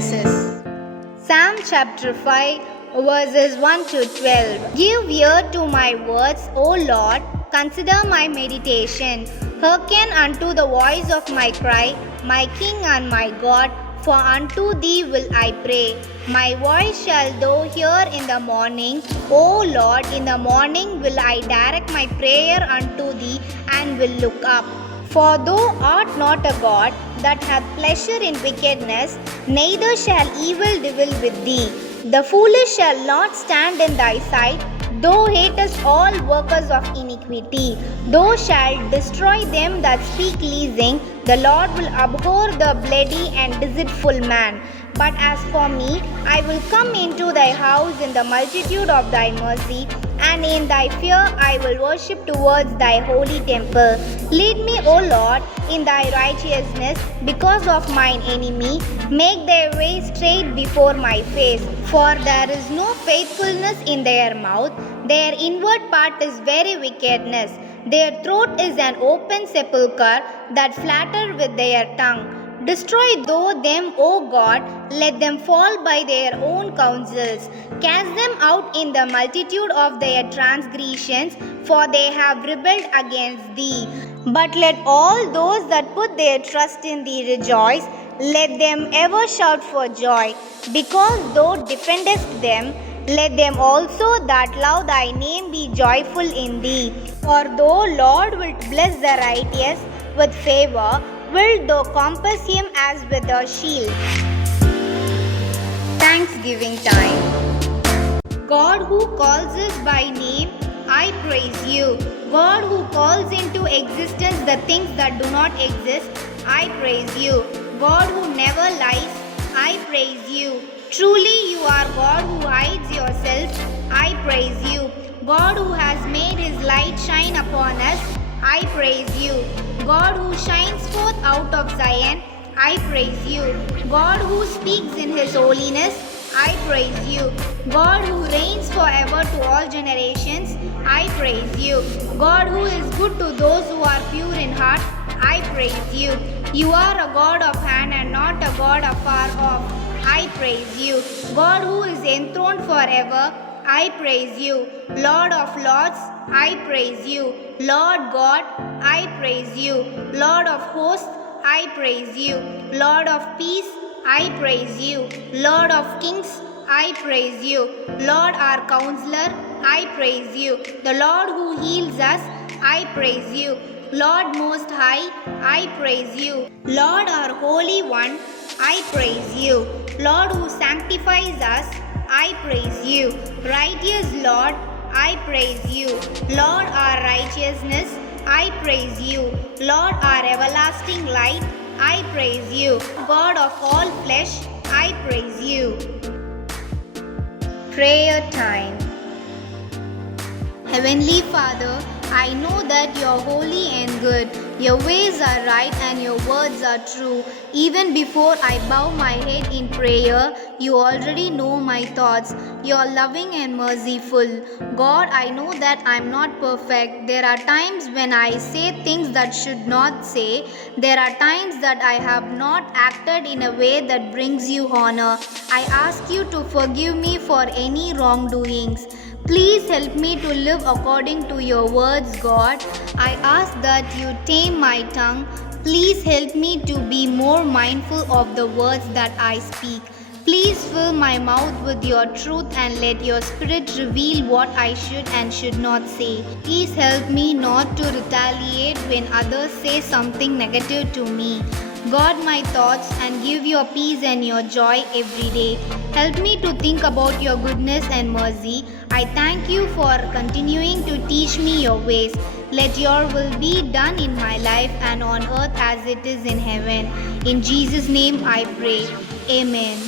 Genesis. Psalm chapter 5, verses 1 to 12. Give ear to my words, O Lord, consider my meditation. Hearken unto the voice of my cry, my King and my God, for unto thee will I pray. My voice shall thou hear in the morning. O Lord, in the morning will I direct my prayer unto thee, and will look up. For thou art not a God that hath pleasure in wickedness, neither shall evil dwell with thee. The foolish shall not stand in thy sight. Thou hatest all workers of iniquity. Thou shalt destroy them that speak leasing. The Lord will abhor the bloody and deceitful man. But as for me, I will come into thy house in the multitude of thy mercy, and in thy fear I will worship towards thy holy temple. Lead me, O Lord, in thy righteousness because of mine enemy. Make their way straight before my face. For there is no faithfulness in their mouth. Their inward part is very wickedness. Their throat is an open sepulchre that flatter with their tongue. Destroy thou them, O God, let them fall by their own counsels. Cast them out in the multitude of their transgressions, for they have rebelled against thee. But let all those that put their trust in thee rejoice. Let them ever shout for joy, because thou defendest them. Let them also that love thy name be joyful in thee. For thou, Lord, wilt bless the righteous with favor, wilt thou compass him as with a shield. Thanksgiving time. God who calls us by name, I praise you. God who calls into existence the things that do not exist, I praise you. God who never lies, I praise you. Truly you are God who hides yourself, I praise you. God who has made his light shine upon us, I praise you. God who shines forth out of Zion, I praise you. God who speaks in his holiness, I praise you. God who reigns forever to all generations, I praise you. God who is good to those who are pure in heart, I praise you. You are a God of hand and not a God afar off, I praise you. God who is enthroned forever, I praise you. Lord of lords, I praise you. Lord God, I praise you. Lord of hosts, I praise you. Lord of peace, I praise you. Lord of kings, I praise you. Lord our counselor, I praise you. The Lord who heals us, I praise you. Lord most high, I praise you. Lord our holy one, I praise you. Lord who sanctifies us, I praise you. Righteous Lord, I praise you. Lord our righteousness, I praise you. Lord our everlasting light, I praise you. God of all flesh, I praise you. Prayer time. Heavenly Father, I know that you are holy and good. Your ways are right and your words are true. Even before I bow my head in prayer, you already know my thoughts. You are loving and merciful. God, I know that I am not perfect. There are times when I say things that should not say. There are times that I have not acted in a way that brings you honor. I ask you to forgive me for any wrongdoings. Please help me to live according to your words, God. I ask that you tame my tongue. Please help me to be more mindful of the words that I speak. Please fill my mouth with your truth and let your spirit reveal what I should and should not say. Please help me not to retaliate when others say something negative to me. Guard my thoughts and give your peace and your joy every day. Help me to think about your goodness and mercy. I thank you for continuing to teach me your ways. Let your will be done in my life and on earth as it is in heaven. In Jesus' name I pray. Amen.